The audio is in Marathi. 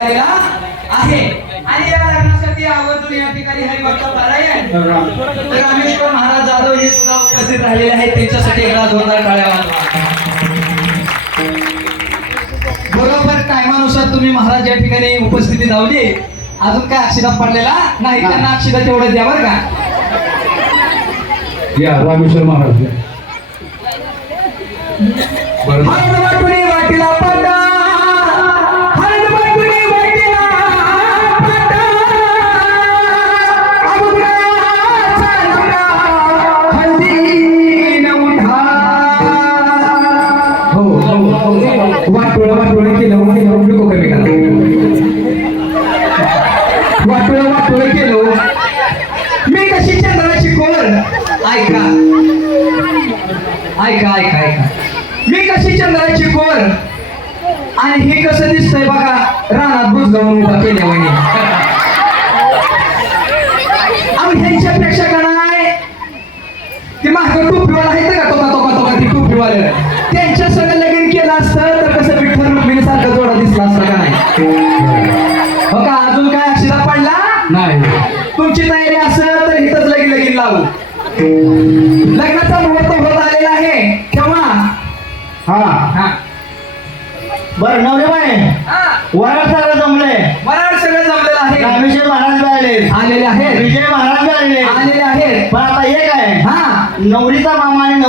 आहे. आणि या लग्नासाठी आवर्जून या ठिकाणी हरिभक्त रामेश्वर महाराज जाधव हे सुद्धा उपस्थित राहिलेले आहेत. त्यांच्यासाठी एकदा जोरदार टाळ्या बरोबर टायमानुसार तुम्ही महाराज या ठिकाणी उपस्थिती लावली. अजून काय अक्षिदा पडलेला नाही. त्यांना अक्षिदा तेवढं द्या बरं का. या रामेश्वर महाराज. वाटीला पाटा वाटोळं वाटोळं केलं केलं नको कमी करा वाटोळं वाटोळं केलं. मी कशी चंद्राची कोण ऐका. ऐका ऐका ऐका. मी कशी चंद्राची कोण आणि हे कसं दिसतंय बघा रानात बुज लावून उभा केल्या आणि अहो ह्यांच्यापेक्षा का नाही? ते मागं टोपीवाला आहे का? तोका तोका तोका ती टोपीवाले. त्यांच्या नाही तुमची तयारी असेल तर इथंच लगीन लगीन लावू. लग्नाचा मुहूर्त होत आलेला आहे. तेव्हा हा. हा. बर नवरे बाय हा. वराड सगळं जमले वराड सगळं जमलेलं आहे. रामेश्वर महाराज आले आलेले आहेत. विजय महाराज आले आलेले आहेत. पण आता हे काय हा. नवरीचा मामा आणि